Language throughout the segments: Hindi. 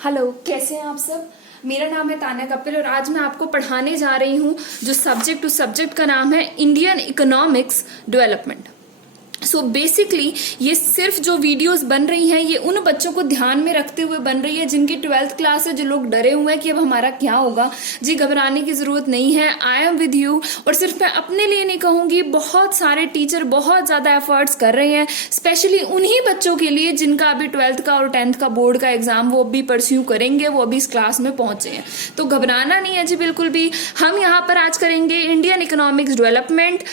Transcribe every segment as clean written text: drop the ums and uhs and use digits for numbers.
हेलो, कैसे हैं आप सब। मेरा नाम है तान्या कपिल और आज मैं आपको पढ़ाने जा रही हूँ जो सब्जेक्ट का नाम है Indian economics development. So basically ये सिर्फ जो वीडियोस बन रही हैं ये उन बच्चों को ध्यान में रखते हुए बन रही है जिनकी 12th क्लास है, जो लोग डरे हुए हैं कि अब हमारा क्या होगा। जी घबराने की जरूरत नहीं है, आई एम विद यू। और सिर्फ मैं अपने लिए नहीं कहूंगी, बहुत सारे टीचर बहुत ज्यादा एफर्ट्स कर रहे हैं, स्पेशली उन्हीं बच्चों के लिए जिनका अभी 12th का और 10th का बोर्ड का एग्जाम वो अभी परस्यू करेंगे, वो अभी इस क्लास में पहुंचे हैं। तो घबराना नहीं है जी बिल्कुल भी। हम यहाँ पर आज करेंगे Indian economics development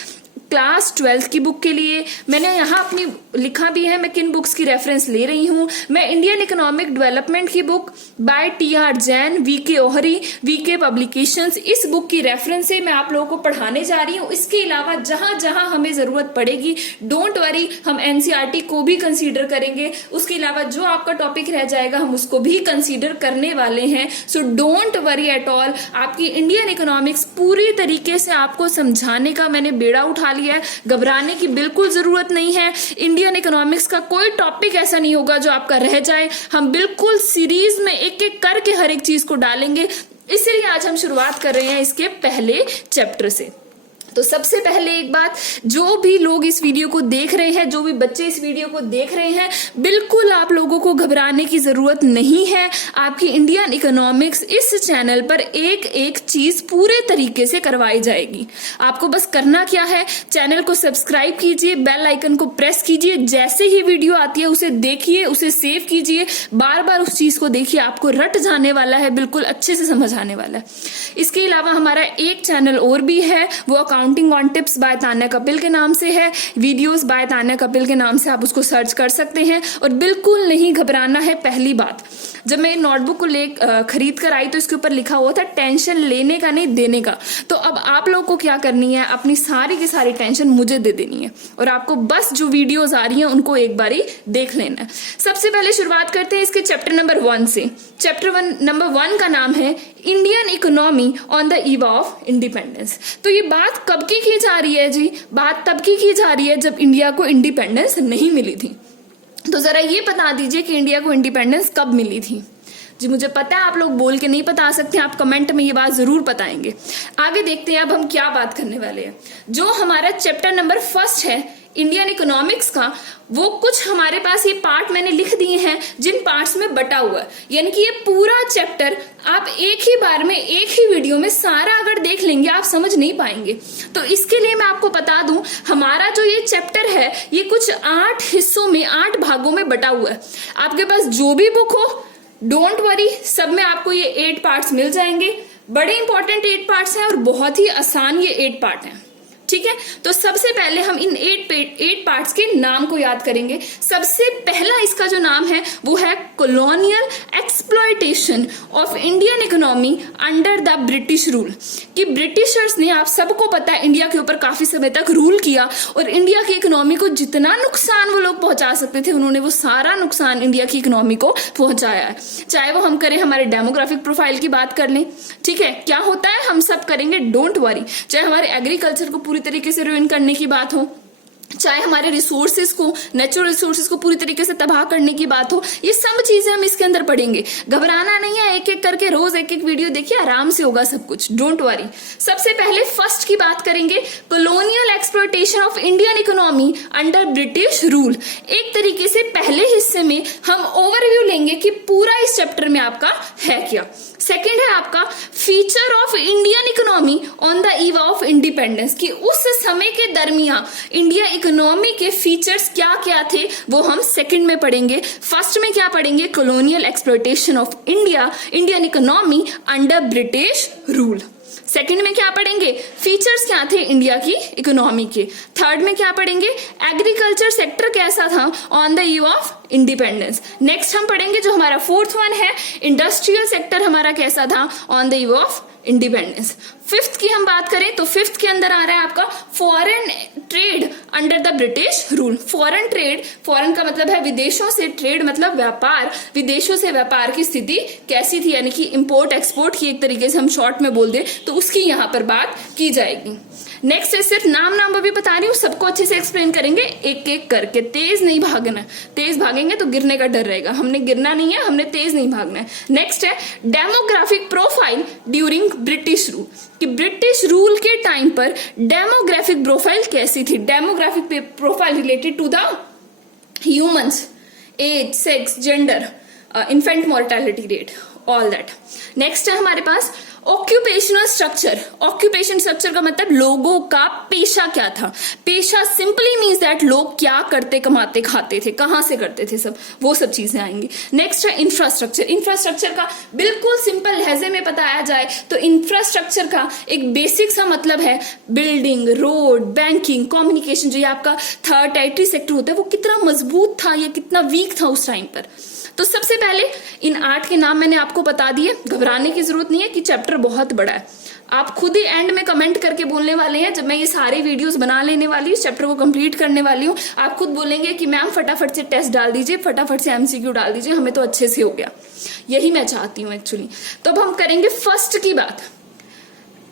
class 12th की बुक के लिए। मैंने यहाँ अपनी लिखा भी है मैं किन बुक्स की रेफरेंस ले रही हूँ। मैं इंडियन इकोनॉमिक डेवलपमेंट की book by TR. Jain, VK. Ohri, VK. Publications, इस बुक की रेफरेंस से मैं आप लोगों को पढ़ाने जा रही हूँ। इसके अलावा जहां जहां हमें जरूरत पड़ेगी, डोंट वरी, हम एनसीईआरटी को भी कंसीडर करेंगे। उसके अलावा जो आपका टॉपिक रह जाएगा हम उसको भी कंसीडर करने वाले हैं। So don't worry at all. आपकी इंडियन इकोनॉमिक्स पूरी तरीके से आपको समझाने का मैंने बेड़ा उठा लिया है। घबराने की बिल्कुल जरूरत नहीं है। इंडियन इकोनॉमिक्स का कोई टॉपिक ऐसा नहीं होगा जो आपका रह जाए। हम बिल्कुल सीरीज में एक एक करके हर एक चीज को डालेंगे। इसलिए आज हम शुरुआत कर रहे हैं इसके पहले चैप्टर से। तो सबसे पहले एक बात, जो भी लोग इस वीडियो को देख रहे हैं, जो भी बच्चे इस वीडियो को देख रहे हैं, बिल्कुल आप लोगों को घबराने की जरूरत नहीं है। आपकी इंडियन इकोनॉमिक्स इस चैनल पर एक एक चीज पूरे तरीके से करवाई जाएगी। आपको बस करना क्या है, चैनल को सब्सक्राइब कीजिए, बेल आइकन को प्रेस कीजिए, जैसे ही वीडियो आती है उसे देखिए, उसे सेव कीजिए, बार बार उस चीज को देखिए, आपको रट जाने वाला है, बिल्कुल अच्छे से समझ आने वाला है। इसके अलावा हमारा एक चैनल और भी है, वो accounting on tips by Tanya Kapil के नाम से है। वीडियोस बाय तान्या कपिल के नाम से आप उसको सर्च कर सकते हैं। और बिल्कुल नहीं घबराना है। पहली बात, जब मैं नोटबुक को खरीद कर आई तो इसके ऊपर लिखा हुआ था टेंशन लेने का नहीं देने का। तो अब आप लोग को क्या करनी है, अपनी सारी की सारी टेंशन मुझे दे देनी है और आपको बस जो वीडियोस आ रही हैं उनको एक बारी देख लेना है। सबसे पहले शुरुआत करते हैं इसके चैप्टर नंबर 1 से। चैप्टर नंबर 1 का नाम है Indian economy on the eve of independence. तो ये बात कब की जा रही है जी? बात तब की जा रही है जब इंडिया को इंडिपेंडेंस नहीं मिली थी। तो जरा ये बता दीजिए कि इंडिया को इंडिपेंडेंस कब मिली थी। जी मुझे पता है आप लोग बोल के नहीं बता सकते, आप कमेंट में ये बात जरूर बताएंगे। आगे देखते हैं अब हम क्या बात करने वाले हैं। जो हमारा चैप्टर नंबर 1 है इंडियन इकोनॉमिक्स का, वो कुछ हमारे पास ये पार्ट मैंने लिख दिए हैं जिन पार्ट्स में बटा हुआ है। यानी कि ये पूरा चैप्टर आप एक ही बार में एक ही वीडियो में सारा अगर देख लेंगे आप समझ नहीं पाएंगे। तो इसके लिए मैं आपको बता दूं, हमारा जो ये चैप्टर है ये कुछ 8 हिस्सों में 8 भागों में बटा हुआ है। आपके पास जो भी बुक हो, डोंट वरी, सब में आपको ये 8 पार्ट्स मिल जाएंगे। बड़े इंपॉर्टेंट 8 पार्ट्स हैं और बहुत ही आसान ये 8 पार्ट हैं। ठीक है, तो सबसे पहले हम इन 8 पार्ट्स के नाम को याद करेंगे। सबसे पहला इसका जो नाम है वो है colonial exploitation of Indian economy under the British rule. कि ब्रिटिशर्स ने, आप सबको पता है, इंडिया के ऊपर काफी समय तक रूल किया और इंडिया की इकोनॉमी को जितना नुकसान वो लोग पहुंचा सकते थे उन्होंने वो सारा नुकसान इंडिया की इकोनॉमी को पहुंचाया है। चाहे वो हम करें हमारे डेमोग्राफिक प्रोफाइल की बात कर लें, ठीक है, क्या होता है हम सब करेंगे, डोंट वरी। चाहे हमारे एग्रीकल्चर को पूरी तरीके से रुइन करने की बात हो, चाहे हमारे रिसोर्सेज को, नेचुरल रिसोर्सेज को पूरी तरीके से तबाह करने की बात हो, ये सब चीजें हम इसके अंदर पढ़ेंगे। घबराना नहीं है, एक एक करके रोज एक एक वीडियो देखिए, आराम से होगा सब कुछ, डोंट वरी। सबसे पहले फर्स्ट की बात करेंगे, colonial exploitation of Indian economy under British rule. एक तरीके से पहले हिस्से में हम ओवरव्यू लेंगे कि पूरा इस चैप्टर में आपका है क्या। सेकेंड है आपका feature of Indian economy on the eve of independence, कि उस समय के दरमियान इंडिया इकोनॉमी के फीचर्स क्या क्या थे वो हम सेकंड में पढ़ेंगे। फर्स्ट में क्या पढ़ेंगे, colonial exploitation of Indian economy under British rule. Second में क्या पढ़ेंगे, फीचर्स क्या थे इंडिया की इकोनॉमी के। थर्ड में क्या पढ़ेंगे, एग्रीकल्चर सेक्टर कैसा था on the eve of independence. Next हम पढ़ेंगे जो हमारा 4th वन है, इंडस्ट्रियल सेक्टर हमारा कैसा था on the eve of independence. Fifth की हम बात करें तो फिफ्थ के अंदर आ रहा है आपका foreign trade under the British rule. Foreign trade, foreign का मतलब है विदेशों से, ट्रेड मतलब व्यापार, विदेशों से व्यापार की स्थिति कैसी थी, यानी कि इंपोर्ट एक्सपोर्ट की एक तरीके से हम शॉर्ट में बोल दें तो उसकी यहाँ पर बात की जाएगी। नेक्स्ट है, सिर्फ नाम अभी बता रही हूँ, सबको अच्छे से एक्सप्लेन करेंगे एक एक करके, तेज नहीं भागना, तेज भागेंगे तो गिरने का डर रहेगा, हमने गिरना नहीं है, हमने तेज नहीं भागना है। नेक्स्ट है demographic profile during British rule, कि ब्रिटिश रूल के टाइम पर डेमोग्राफिक प्रोफाइल कैसी थी, demographic profile related to the humans, age, sex, gender, infant mortality rate, all that. Next है हमारे पास ऑक्यूपेशनल स्ट्रक्चर। ऑक्यूपेशन स्ट्रक्चर का मतलब लोगों का पेशा क्या था। पेशा सिंपली मीन्स दैट लोग क्या करते, कमाते, खाते थे, कहां से करते थे, सब वो सब चीजें आएंगी। नेक्स्ट है इंफ्रास्ट्रक्चर। इंफ्रास्ट्रक्चर का बिल्कुल सिंपल लहजे में बताया जाए तो इंफ्रास्ट्रक्चर का एक बेसिक सा मतलब है बिल्डिंग, रोड, बैंकिंग, कम्युनिकेशन। जो ये आपका थर्ड टेरिटरी सेक्टर होता है वो कितना मजबूत था या कितना वीक था उस टाइम पर। तो सबसे पहले इन 8 के नाम मैंने आपको बता दिए, घबराने की जरूरत नहीं है कि चैप्टर बहुत बड़ा है। आप खुद ही एंड में कमेंट करके बोलने वाले हैं, जब मैं ये सारे वीडियोस बना लेने वाली हूँ, चैप्टर को कंप्लीट करने वाली हूँ, आप खुद बोलेंगे कि मैम फटाफट से टेस्ट डाल दीजिए, फटाफट से एमसीक्यू डाल दीजिए, हमें तो अच्छे से हो गया। यही मैं चाहती हूँ एक्चुअली। तो अब हम करेंगे फर्स्ट की बात।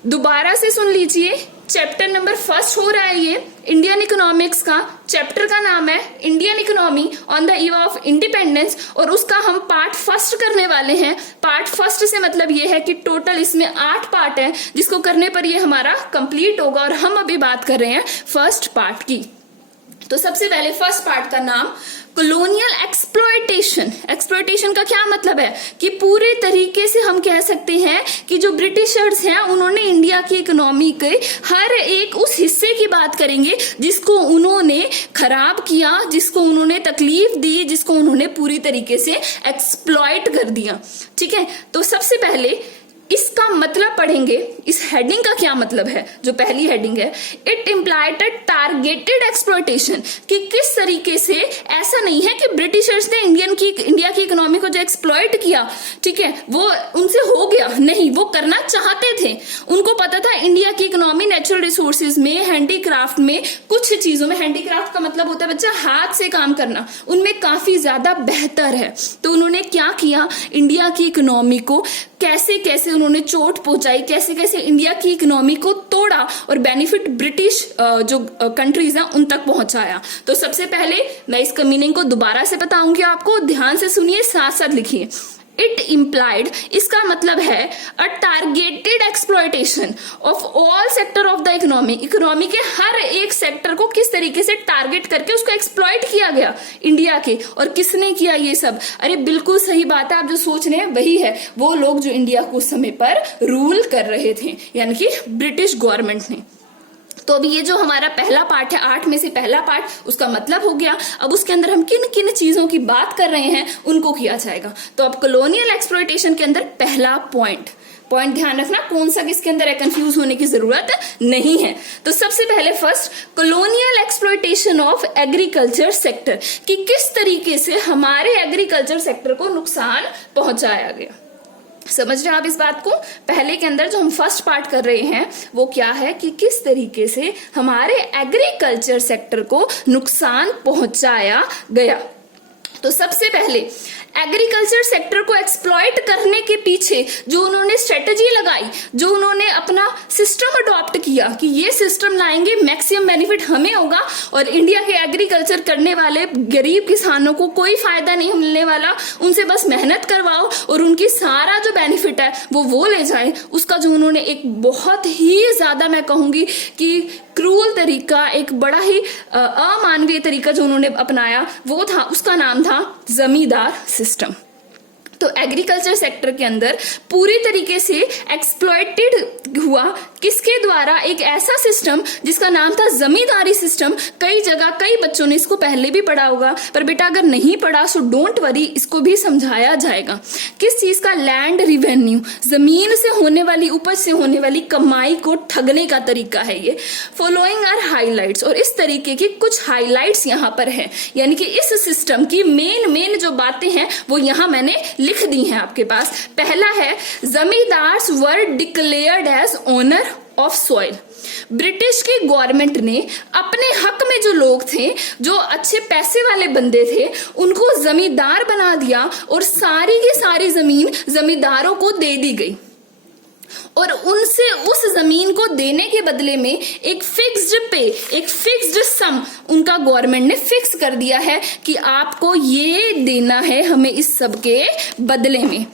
दोबारा से सुन लीजिए, चैप्टर नंबर फर्स्ट हो रहा है ये इंडियन इकोनॉमिक्स का। चैप्टर का नाम है Indian economy on the eve of independence, और उसका हम पार्ट फर्स्ट करने वाले हैं। पार्ट फर्स्ट से मतलब ये है कि टोटल इसमें 8 पार्ट है, जिसको करने पर ये हमारा कंप्लीट होगा, और हम अभी बात कर रहे हैं फर्स्ट पार्ट की। तो सबसे पहले फर्स्ट पार्ट का नाम कॉलोनियल एक्सप्लॉयटेशन। एक्सप्लॉयटेशन का क्या मतलब है कि पूरे तरीके से हम कह सकते हैं कि जो ब्रिटिशर्स हैं उन्होंने इंडिया की इकोनॉमी के हर एक उस हिस्से की बात करेंगे जिसको उन्होंने खराब किया, जिसको उन्होंने तकलीफ दी, जिसको उन्होंने पूरी तरीके से एक्सप्लॉयट कर दिया। ठीक है, तो सबसे पहले इसका मतलब पढ़ेंगे। इस हेडिंग का क्या मतलब है, जो पहली हेडिंग है, इट इम्प्लाइड टारगेटेड एक्सप्लॉयटेशन, कि किस तरीके से, ऐसा नहीं है कि ब्रिटिशर्स ने इंडिया की इकोनॉमी को जो एक्सप्लॉयट किया, ठीक है, वो उनसे हो गया, नहीं, वो करना चाहते थे। उनको पता था इंडिया की इकोनॉमी नेचुरल रिसोर्सेज में, हैंडीक्राफ्ट में, कुछ चीजों में, हैंडीक्राफ्ट का मतलब होता है बच्चा हाथ से काम करना, उनमें काफी ज्यादा बेहतर है। तो उन्होंने क्या किया, इंडिया की इकोनॉमी को कैसे कैसे उन्होंने चोट पहुंचाई, कैसे कैसे इंडिया की इकोनॉमी को तोड़ा और बेनिफिट ब्रिटिश जो कंट्रीज हैं उन तक पहुंचाया। तो सबसे पहले मैं इसका मीनिंग को दोबारा से बताऊंगी आपको, ध्यान से सुनिए, साथ साथ लिखिए। इट इम्प्लाइड, इसका मतलब है अ targeted exploitation of all sector of the economy. Economy के हर एक सेक्टर को किस तरीके से टारगेट करके उसको एक्सप्लॉयट किया गया इंडिया के। और किसने किया ये सब? अरे बिल्कुल सही बात है, आप जो सोच रहे हैं वही है, वो लोग जो इंडिया को उस समय पर रूल कर रहे थे, यानी कि ब्रिटिश गवर्नमेंट ने। तो अभी ये जो हमारा पहला पार्ट है, 8 में से पहला पार्ट, उसका मतलब हो गया। अब उसके अंदर हम किन किन चीजों की बात कर रहे हैं उनको किया जाएगा। तो अब कॉलोनियल एक्सप्लॉयटेशन के अंदर पहला पॉइंट ध्यान रखना, कौन सा किसके अंदर है, कंफ्यूज होने की जरूरत नहीं है। तो सबसे पहले first, colonial exploitation of agriculture sector, कि किस तरीके से हमारे एग्रीकल्चर सेक्टर को नुकसान पहुंचाया गया। समझ रहे हैं आप इस बात को? पहले के अंदर जो हम फर्स्ट पार्ट कर रहे हैं वो क्या है कि किस तरीके से हमारे एग्रीकल्चर सेक्टर को नुकसान पहुंचाया गया। तो सबसे पहले एग्रीकल्चर सेक्टर को एक्सप्लॉइट करने के पीछे जो उन्होंने स्ट्रेटेजी लगाई, जो उन्होंने अपना सिस्टम अडॉप्ट किया कि ये सिस्टम लाएंगे, मैक्सिमम बेनिफिट हमें होगा और इंडिया के एग्रीकल्चर करने वाले गरीब किसानों को कोई फायदा नहीं मिलने वाला, उनसे बस मेहनत करवाओ और उनकी सारा जो बेनिफिट है वो ले जाए। उसका जो उन्होंने एक बहुत ही ज्यादा, मैं कहूंगी कि क्रूअल तरीका, एक बड़ा ही अमानवीय तरीका जो उन्होंने अपनाया, वो था, उसका नाम था जमींदार सिस्टम। तो एग्रीकल्चर सेक्टर के अंदर पूरी तरीके से एक्सप्लॉइटेड हुआ, किसके द्वारा? एक ऐसा सिस्टम जिसका नाम था जमींदारी सिस्टम। कई जगह कई बच्चों ने इसको पहले भी पढ़ा होगा, पर बेटा अगर नहीं पढ़ा सो डोंट वरी, इसको भी समझाया जाएगा। किस चीज का? लैंड रिवेन्यू, जमीन से होने वाली, उपज से होने वाली कमाई को ठगने का तरीका है ये। फॉलोइंग आर हाईलाइट्स, और इस तरीके की कुछ हाईलाइट्स यहाँ पर है, यानी कि इस सिस्टम की मेन जो बातें हैं वो यहाँ मैंने लिख दी हैं आपके पास। पहला है, zamindars were declared as owner of soil. British की गवर्नमेंट ने अपने हक में जो लोग थे, जो अच्छे पैसे वाले बंदे थे, उनको जमींदार बना दिया और सारी की सारी जमीन जमींदारों को दे दी गई और उनसे उस जमीन को देने के बदले में एक फिक्स्ड पे, एक फिक्स्ड सम उनका गवर्नमेंट ने फिक्स कर दिया है कि आपको ये देना है हमें इस सब के बदले में।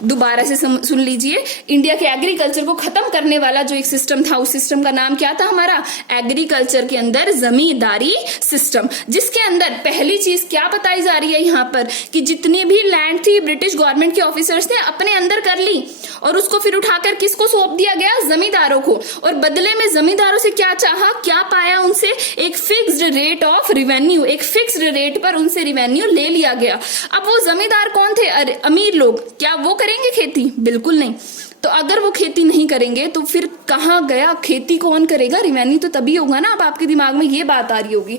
दोबारा से सुन लीजिए, इंडिया के एग्रीकल्चर को खत्म करने वाला जो एक सिस्टम था, उस सिस्टम का नाम क्या था हमारा? एग्रीकल्चर के अंदर जमींदारी सिस्टम, जिसके अंदर पहली चीज क्या बताई जा रही है यहाँ पर कि जितनी भी लैंड थी ब्रिटिश गवर्नमेंट के ऑफिसर्स ने अपने अंदर कर ली और उसको फिर उठाकर किसको सौंप दिया गया? जमींदारों को। और बदले में जमींदारों से क्या चाहा, क्या पाया उनसे? एक फिक्स्ड रेट ऑफ रिवेन्यू, एक फिक्स्ड रेट पर उनसे रिवेन्यू ले लिया गया। अब वो जमींदार कौन थे? अमीर लोग। क्या वो करेंगे खेती? बिल्कुल नहीं। तो अगर वो खेती नहीं करेंगे तो फिर कहाँ गया? खेती कौन करेगा? रिवेन्यू तो तभी होगा ना। अब आपके दिमाग में ये बात आ रही होगी।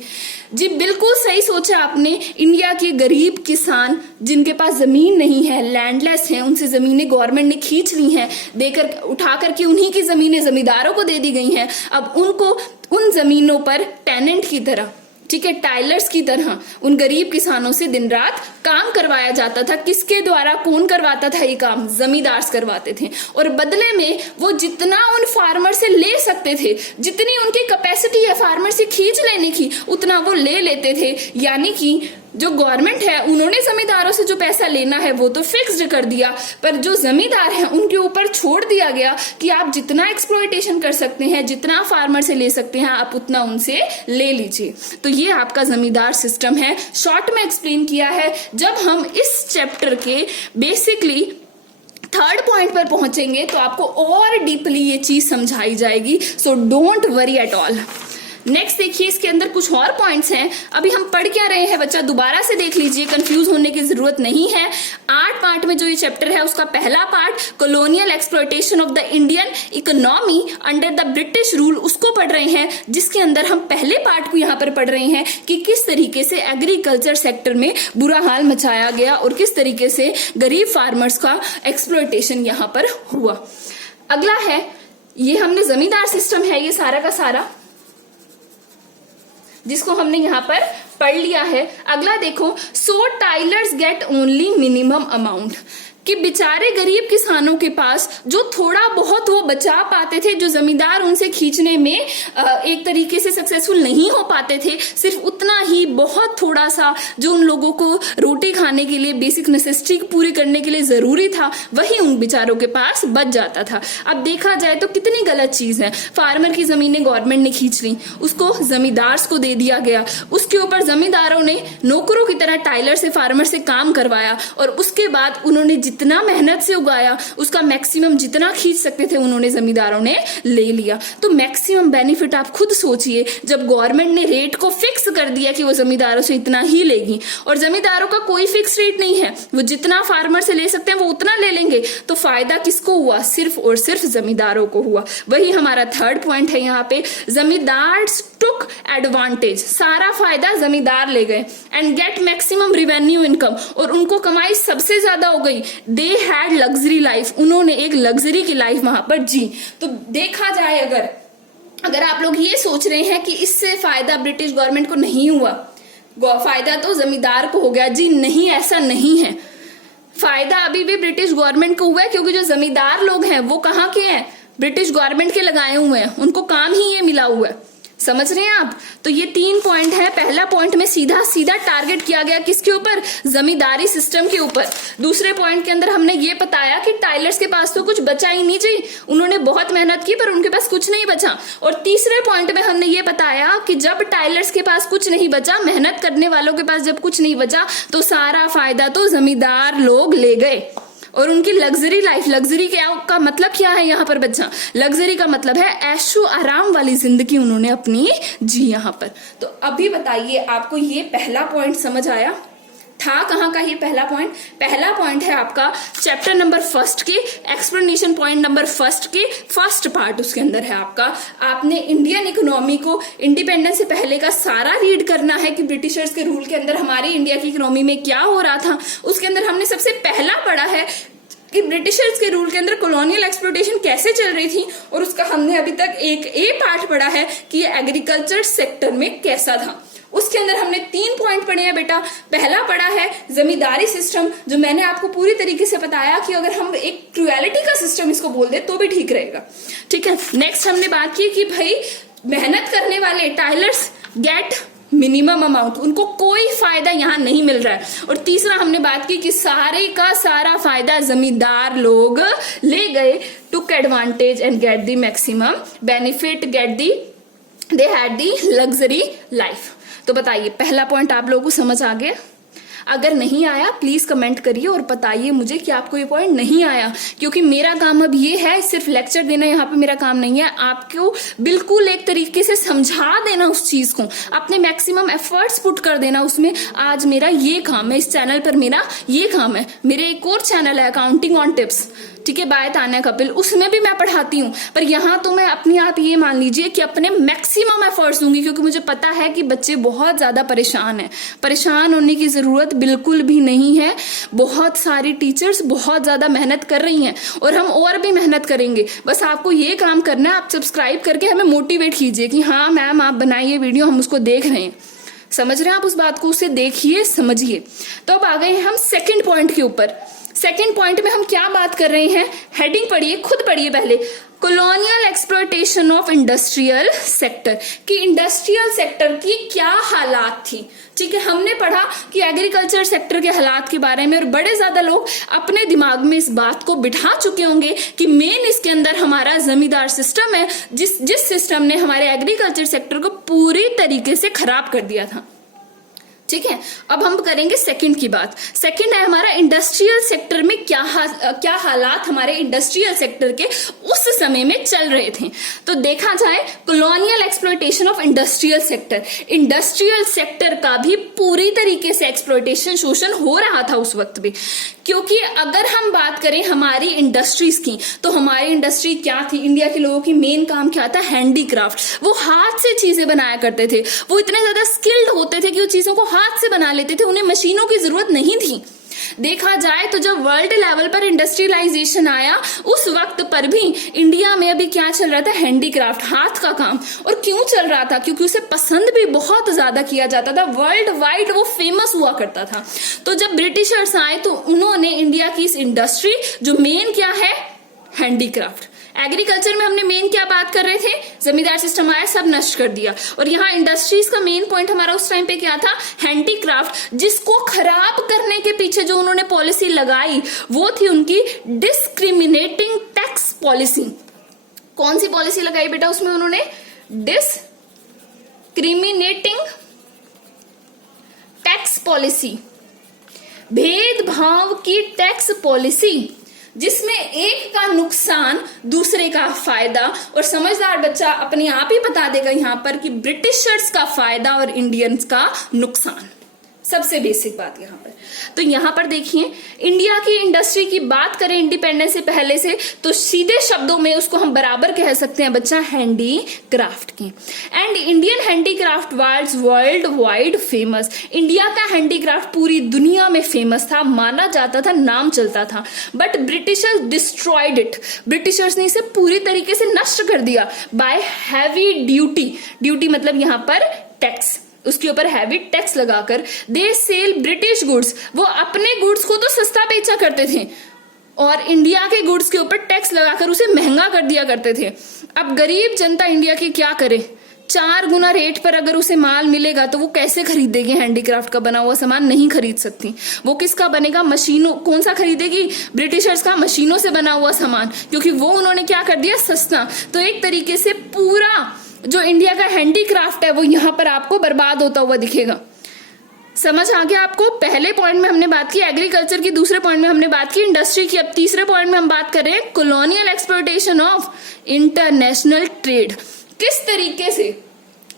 जी बिल्कुल सही सोचा आपने। इंडिया के गरीब किसान जिनके पास जमीन नहीं है, लैंडलेस हैं, उनसे जमीनें गवर्नमेंट ने खींच ली हैं, देकर उठा करके उन्हीं की जमीनें जमींदारों को दे दी गई हैं। अब उनको उन जमीनों पर टेनेंट की तरह, ठीक है, टाइलर्स की तरह उन गरीब किसानों से दिन रात काम करवाया जाता था। किसके द्वारा? कौन करवाता था ये काम? जमींदार करवाते थे। और बदले में वो जितना उन फार्मर से ले सकते थे, जितनी उनकी कैपेसिटी है फार्मर से खींच लेने की, उतना वो ले लेते थे। यानी कि जो गवर्नमेंट है उन्होंने जमींदारों से जो पैसा लेना है वो तो फिक्स्ड कर दिया, पर जो जमींदार हैं उनके ऊपर छोड़ दिया गया कि आप जितना एक्सप्लॉयटेशन कर सकते हैं, जितना फार्मर से ले सकते हैं, आप उतना उनसे ले लीजिए। तो ये आपका जमींदार सिस्टम है। शॉर्ट में एक्सप्लेन किया है। जब हम इस चैप्टर के बेसिकली थर्ड पॉइंट पर पहुंचेंगे तो आपको और डीपली ये चीज समझाई जाएगी। So don't worry at all. Next देखिए, इसके अंदर कुछ और पॉइंट्स हैं। अभी हम पढ़ क्या रहे हैं बच्चा, दोबारा से देख लीजिए, कंफ्यूज होने की जरूरत नहीं है। 8 पार्ट में जो ये चैप्टर है उसका पहला part colonial exploitation of the Indian economy under the British rule, उसको पढ़ रहे हैं, जिसके अंदर हम पहले पार्ट को यहाँ पर पढ़ रहे हैं कि किस तरीके से एग्रीकल्चर सेक्टर में बुरा हाल मचाया गया और किस तरीके से गरीब फार्मर्स का एक्सप्लॉयटेशन यहाँ पर हुआ। अगला है, ये हमने जमींदार सिस्टम है ये सारा का सारा, जिसको हमने यहाँ पर पढ़ लिया है। अगला देखो, सो टाइलर्स गेट ओनली मिनिमम अमाउंट, कि बेचारे गरीब किसानों के पास जो थोड़ा बहुत वो बचा पाते थे, जो जमींदार उनसे खींचने में एक तरीके से सक्सेसफुल नहीं हो पाते थे, सिर्फ उतना ही बहुत थोड़ा सा जो उन लोगों को रोटी खाने के लिए, बेसिक नेसेसिटी पूरी करने के लिए जरूरी था, वही उन बेचारों के पास बच जाता था। अब देखा जाए तो कितनी गलत चीज है। फार्मर की जमीनें गवर्नमेंट ने खींच ली, उसको जमींदार को दे दिया गया, उसके ऊपर जमींदारों ने नौकरों की तरह टाइलर से, फार्मर से काम करवाया और उसके बाद उन्होंने जितना मेहनत से उगाया उसका मैक्सिमम जितना खींच सकते थे उन्होंने जमींदारों ने ले लिया। तो मैक्सिमम बेनिफिट आप खुद सोचिए, जब गवर्नमेंट ने रेट को फिक्स कर दिया कि वो जमींदारों से इतना ही लेगी और जमींदारों का कोई फिक्स रेट नहीं है, वो जितना फार्मर से ले सकते हैं वो उतना ले लेंगे, तो फायदा किसको हुआ? सिर्फ और सिर्फ जमींदारों को हुआ। वही हमारा थर्ड पॉइंट है यहाँ पे, जमींदार टुक एडवांटेज, सारा फायदा जमींदार ले गए and get maximum revenue income, और उनको कमाई सबसे ज्यादा हो गई। दे हैड लग्जरी लाइफ, उन्होंने एक लग्जरी की लाइफ वहां पर जी। तो देखा जाए अगर आप लोग ये सोच रहे हैं कि इससे फायदा ब्रिटिश गवर्नमेंट को नहीं हुआ, फायदा तो जमींदार को हो गया, जी नहीं, ऐसा नहीं है। फायदा अभी भी ब्रिटिश गवर्नमेंट को हुआ है, क्योंकि जो जमींदार लोग हैं वो कहाँ के हैं? ब्रिटिश गवर्नमेंट के लगाए हुए हैं, उनको काम ही ये मिला हुआ है। समझ रहे हैं आप? तो ये 3 पॉइंट है। पहला पॉइंट में सीधा सीधा टारगेट किया गया किसके ऊपर? जमींदारी सिस्टम के ऊपर। दूसरे पॉइंट के अंदर हमने ये बताया कि टाइलर्स के पास तो कुछ बचा ही नहीं, जी उन्होंने बहुत मेहनत की पर उनके पास कुछ नहीं बचा। और तीसरे पॉइंट में हमने ये बताया कि जब टाइलर्स के पास कुछ नहीं बचा, मेहनत करने वालों के पास जब कुछ नहीं बचा, तो सारा फायदा तो जमींदार लोग ले गए और उनकी लग्जरी लाइफ, लग्जरी का मतलब क्या है यहाँ पर बच्चा? लग्जरी का मतलब है ऐशो आराम वाली जिंदगी उन्होंने अपनी जी यहाँ पर। तो अभी बताइए, आपको ये पहला पॉइंट समझ आया? था कहाँ का ये पहला पॉइंट है आपका चैप्टर नंबर 1 के एक्सप्लेनेशन पॉइंट नंबर 1 के फर्स्ट पार्ट, उसके अंदर है आपका, आपने इंडियन इकोनॉमी को इंडिपेंडेंस से पहले का सारा रीड करना है कि ब्रिटिशर्स के रूल के अंदर हमारी इंडिया की इकोनॉमी में क्या हो रहा था। उसके अंदर हमने सबसे पहला पढ़ा है कि ब्रिटिशर्स के रूल के अंदर कॉलोनियल एक्सप्लॉयटेशन कैसे चल रही थी, और उसका हमने अभी तक एक ए पार्ट पढ़ा है कि ये एग्रीकल्चर सेक्टर में कैसा था। उसके अंदर हमने 3 पॉइंट पढ़े हैं बेटा। पहला पढ़ा है जमींदारी सिस्टम, जो मैंने आपको पूरी तरीके से बताया कि अगर हम एक क्रुएलिटी का सिस्टम इसको बोल दे तो भी ठीक रहेगा, ठीक है। नेक्स्ट हमने बात की कि भाई मेहनत करने वाले टाइलर्स गेट मिनिमम अमाउंट, उनको कोई फायदा यहाँ नहीं मिल रहा है। और तीसरा हमने बात की कि सारे का सारा फायदा जमींदार लोग ले गए, टुक advantage and get the maximum benefit, they had the luxury life. तो बताइए पहला पॉइंट आप लोगों को समझ आ गया? अगर नहीं आया प्लीज कमेंट करिए और बताइए मुझे कि आपको ये पॉइंट नहीं आया, क्योंकि मेरा काम अब ये है, सिर्फ लेक्चर देना यहाँ पे मेरा काम नहीं है, आपको बिल्कुल एक तरीके से समझा देना उस चीज को, अपने मैक्सिमम एफर्ट्स पुट कर देना उसमें। आज मेरा ये काम है, इस चैनल पर मेरा ये काम है। मेरे एक और चैनल है अकाउंटिंग ऑन टिप्स, ठीक है, बाय तान्या कपिल, उसमें भी मैं पढ़ाती हूँ। पर यहाँ तो मैं अपने आप ये मान लीजिए कि अपने मैक्सिमम एफर्ट्स दूंगी, क्योंकि मुझे पता है कि बच्चे बहुत ज्यादा परेशान हैं। परेशान होने की जरूरत बिल्कुल भी नहीं है। बहुत सारी टीचर्स बहुत ज्यादा मेहनत कर रही हैं और हम और भी मेहनत करेंगे। बस आपको ये काम करना है, आप सब्सक्राइब करके हमें मोटिवेट कीजिए कि हाँ मैम आप बनाइए वीडियो, हम उसको देख रहे हैं। समझ रहे हैं आप उस बात को? उसे देखिए, समझिए। तो अब आ गए हैं हम सेकेंड पॉइंट के ऊपर। सेकेंड पॉइंट में हम क्या बात कर रहे हैं? हेडिंग पढ़िए, खुद पढ़िए पहले। Colonial exploitation of industrial sector, कि इंडस्ट्रियल सेक्टर की क्या हालात थी। ठीक है, हमने पढ़ा कि एग्रीकल्चर सेक्टर के हालात के बारे में, और बड़े ज्यादा लोग अपने दिमाग में इस बात को बिठा चुके होंगे कि मेन इसके अंदर हमारा जमींदार सिस्टम है, जिस सिस्टम ने हमारे एग्रीकल्चर सेक्टर को पूरी तरीके से खराब कर दिया था। ठीक है, अब हम करेंगे सेकंड की बात। सेकंड है हमारा इंडस्ट्रियल सेक्टर में क्या हालात हमारे इंडस्ट्रियल सेक्टर के उस समय में चल रहे थे। तो देखा जाए colonial exploitation of industrial sector, industrial sector का भी पूरी तरीके से एक्सप्लॉयटेशन, शोषण हो रहा था उस वक्त भी। क्योंकि अगर हम बात करें हमारी इंडस्ट्रीज की, तो हमारी इंडस्ट्री क्या थी? इंडिया के लोगों की मेन काम क्या था? हैंडीक्राफ्ट। वो हाथ से चीजें बनाया करते थे, वो इतने ज्यादा स्किल्ड होते थे कि वो चीजों को हाथ से बना लेते थे, उन्हें मशीनों की जरूरत नहीं थी। देखा जाए तो जब वर्ल्ड लेवल पर इंडस्ट्रियलाइजेशन आया, उस वक्त पर भी इंडिया में अभी क्या चल रहा था? हैंडीक्राफ्ट, हाथ का काम। और क्यों चल रहा था? क्योंकि उसे पसंद भी बहुत ज्यादा किया जाता था, वर्ल्ड वाइड वो फेमस हुआ करता था। तो जब ब्रिटिशर्स आए तो उन्होंने इंडिया की इस इंडस्ट्री, जो मेन क्या है? हैंडीक्राफ्ट। एग्रीकल्चर में हमने मेन क्या बात कर रहे थे? जमींदार सिस्टम आया, सब नष्ट कर दिया। और यहाँ इंडस्ट्रीज का मेन पॉइंट हमारा उस टाइम पे क्या था? हैंडीक्राफ्ट। जिसको खराब करने के पीछे जो उन्होंने पॉलिसी लगाई वो थी उनकी डिस्क्रिमिनेटिंग टैक्स पॉलिसी। कौन सी पॉलिसी लगाई बेटा उसमें उन्होंने? डिस्क्रिमिनेटिंग टैक्स पॉलिसी, भेदभाव की टैक्स पॉलिसी, जिसमें एक का नुकसान दूसरे का फायदा। और समझदार बच्चा अपने आप ही बता देगा यहां पर कि ब्रिटिशर्स का फायदा और इंडियंस का नुकसान। सबसे बेसिक बात यहां पर। तो यहां पर देखिए, इंडिया की इंडस्ट्री की बात करें इंडिपेंडेंस से पहले से, तो सीधे शब्दों में उसको हम बराबर कह सकते हैं बच्चा हैंडीक्राफ्ट की। And Indian handicraft was world wide famous. India का हैंडीक्राफ्ट पूरी दुनिया में फेमस था, माना जाता था, नाम चलता था। But Britishers destroyed it. Britishers ने इसे पूरी तरीके से नष्ट कर दिया बाय हैवी ड्यूटी। ड्यूटी मतलब यहां पर टैक्स, उसके ऊपर हैवी टैक्स लगाकर। दे सेल ब्रिटिश गुड्स, वो अपने गुड्स को तो सस्ता बेचा करते थे और इंडिया के गुड्स के ऊपर टैक्स लगाकर उसे महंगा कर दिया करते थे। अब गरीब जनता इंडिया की क्या करे? 4 गुना रेट पर अगर उसे माल मिलेगा तो वो कैसे खरीदेगी? हैंडीक्राफ्ट का बना हुआ सामान नहीं खरीद सकती। वो किसका बनेगा? मशीनों। कौन सा खरीदेगी? ब्रिटिशर्स का मशीनों से बना हुआ सामान, क्योंकि वो उन्होंने क्या कर दिया? सस्ता। तो एक तरीके से पूरा जो इंडिया का हैंडीक्राफ्ट है वो यहां पर आपको बर्बाद होता हुआ दिखेगा। समझ आ गया आपको? पहले पॉइंट में हमने बात की एग्रीकल्चर की, दूसरे पॉइंट में हमने बात की इंडस्ट्री की। अब तीसरे पॉइंट में हम बात कर रहे हैं colonial exploitation of international trade. किस तरीके से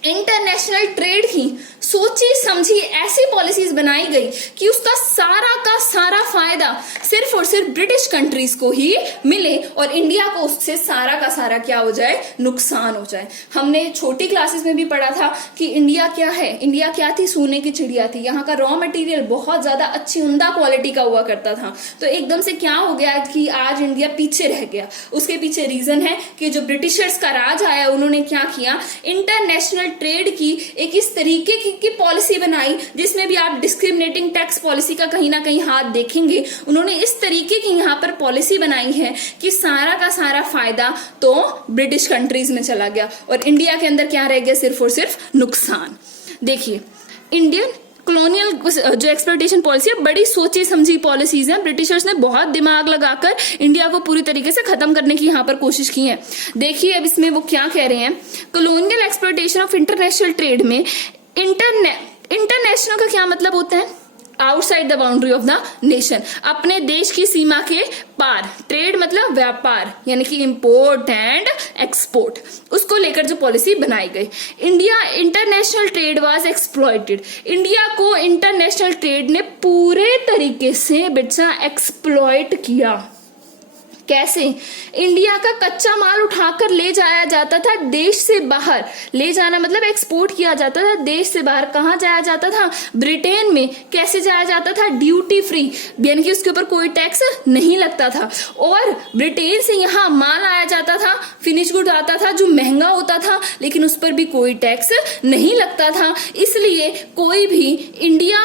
इंटरनेशनल ट्रेड की सोची समझी ऐसी पॉलिसीज बनाई गई कि उसका सारा का सारा फायदा सिर्फ और सिर्फ ब्रिटिश कंट्रीज को ही मिले और इंडिया को उससे सारा का सारा क्या हो जाए, नुकसान हो जाए। हमने छोटी क्लासेस में भी पढ़ा था कि इंडिया क्या है, इंडिया क्या थी, सोने की चिड़िया थी। यहाँ का रॉ मटेरियल बहुत ज्यादा अच्छी उम्दा क्वालिटी का हुआ करता था। तो एकदम से क्या हो गया कि आज इंडिया पीछे रह गया। उसके पीछे रीजन है कि जो ब्रिटिशर्स का राज आया उन्होंने क्या किया, इंटरनेशनल ट्रेड की एक इस तरीके की पॉलिसी बनाई जिसमें भी आप डिस्क्रिमिनेटिंग टैक्स पॉलिसी का कहीं ना कहीं हाथ देखेंगे। उन्होंने इस तरीके की यहाँ पर पॉलिसी बनाई है कि सारा का सारा फायदा तो ब्रिटिश कंट्रीज में चला गया और इंडिया के अंदर क्या रह गया, सिर्फ और सिर्फ नुकसान। देखिए इंडियन कॉलोनियल जो एक्सप्लॉयटेशन पॉलिसी है, बड़ी सोची समझी पॉलिसीज हैं। ब्रिटिशर्स ने बहुत दिमाग लगाकर इंडिया को पूरी तरीके से खत्म करने की यहाँ पर कोशिश की है। देखिए अब इसमें वो क्या कह रहे हैं, colonial exploitation of international trade में इंटरनेशनल का क्या मतलब होता है, outside the boundary of the nation, अपने देश की सीमा के पार। ट्रेड मतलब व्यापार, यानी कि इंपोर्ट एंड एक्सपोर्ट, उसको लेकर जो पॉलिसी बनाई गई। India international trade was exploited, India को इंटरनेशनल ट्रेड ने पूरे तरीके से बेटा एक्सप्लॉइट किया। कैसे, इंडिया का कच्चा माल उठाकर ले जाया जाता था देश से बाहर, ले जाना मतलब एक्सपोर्ट किया जाता था देश से बाहर। कहाँ जाया जाता था, ब्रिटेन में। कैसे जाया जाता था, ड्यूटी फ्री, यानी कि उसके ऊपर कोई टैक्स नहीं लगता था। और ब्रिटेन से यहाँ माल आया जाता था, फिनिश गुड आता था जो महंगा होता था, लेकिन उस पर भी कोई टैक्स नहीं लगता था। इसलिए कोई भी इंडिया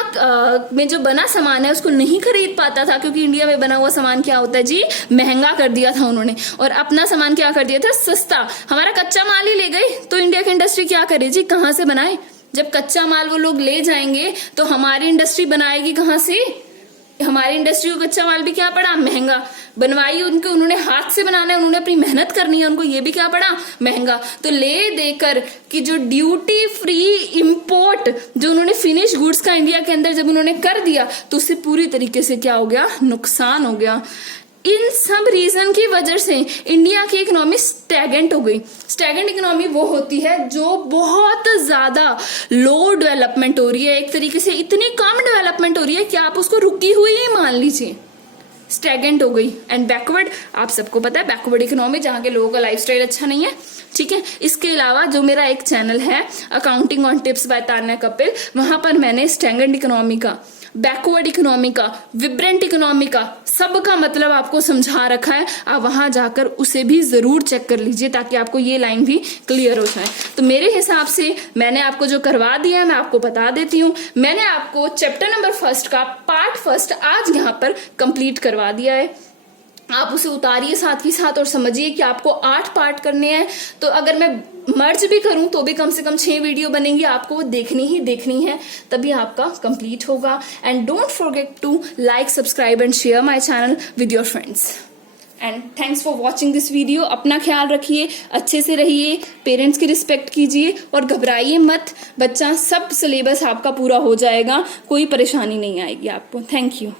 में जो बना सामान है उसको नहीं खरीद पाता था, क्योंकि इंडिया में बना हुआ सामान क्या होता है जी, महंगा कर दिया था उन्होंने, और अपना सामान क्या कर दिया था, सस्ता। हमारा कच्चा माल ही ले गई तो इंडिया की इंडस्ट्री क्या करे जी, कहां से बनाए। जब कच्चा माल वो लोग ले जाएंगे तो हमारी इंडस्ट्री बनाएगी कहां से, हमारी इंडस्ट्री को कच्चा माल भी क्या पड़ा, महंगा। बनवाई उनको, उन्होंने हाथ से बनाना है, उन्होंने अपनी मेहनत करनी है, उनको ये भी क्या पड़ा, महंगा। तो ले देकर कि जो ड्यूटी फ्री इंपोर्ट जो उन्होंने फिनिश गुड्स का इंडिया के अंदर जब उन्होंने कर दिया तो उससे पूरी तरीके से क्या हो गया, नुकसान हो गया। इन सब रीजन की वजह से इंडिया की इकोनॉमी स्टैगनेंट हो गई। स्टैगनेंट इकोनॉमी वो होती है जो बहुत ज्यादा लो डेवलपमेंट हो रही है, एक तरीके से इतनी कम डेवलपमेंट हो रही है कि आप उसको रुकी हुई ही मान लीजिए, स्टैगनेंट हो गई। एंड बैकवर्ड, आप सबको पता है बैकवर्ड इकोनॉमी, जहां के लोगों का लाइफस्टाइल अच्छा नहीं है, ठीक है। इसके अलावा जो मेरा एक चैनल है accounting on tips by Tanya Kapil, वहां पर मैंने स्टैगनेंट इकोनॉमी का, बैकवर्ड इकोनॉमी का, विब्रेंट इकोनॉमी का सबका मतलब आपको समझा रखा है। आप वहां जाकर उसे भी जरूर चेक कर लीजिए ताकि आपको ये लाइन भी क्लियर हो जाए। तो मेरे हिसाब से मैंने आपको जो करवा दिया है मैं आपको बता देती हूँ। मैंने आपको चैप्टर नंबर 1 का पार्ट 1 आज यहाँ पर कंप्लीट करवा दिया है। आप उसे उतारिए साथ ही साथ और समझिए कि आपको 8 पार्ट करने हैं। तो अगर मैं मर्ज भी करूं तो भी कम से कम 6 वीडियो बनेंगी, आपको वो देखनी है, तभी आपका कंप्लीट होगा। And don't forget to like, subscribe and share my channel with your friends. And thanks for watching this video. अपना ख्याल रखिए, अच्छे से रहिए, पेरेंट्स की रिस्पेक्ट कीजिए और घबराइए मत। बच्चा सब सिलेबस आपका पूरा हो जाएगा, कोई परेशानी नहीं आएगी आपको। Thank you.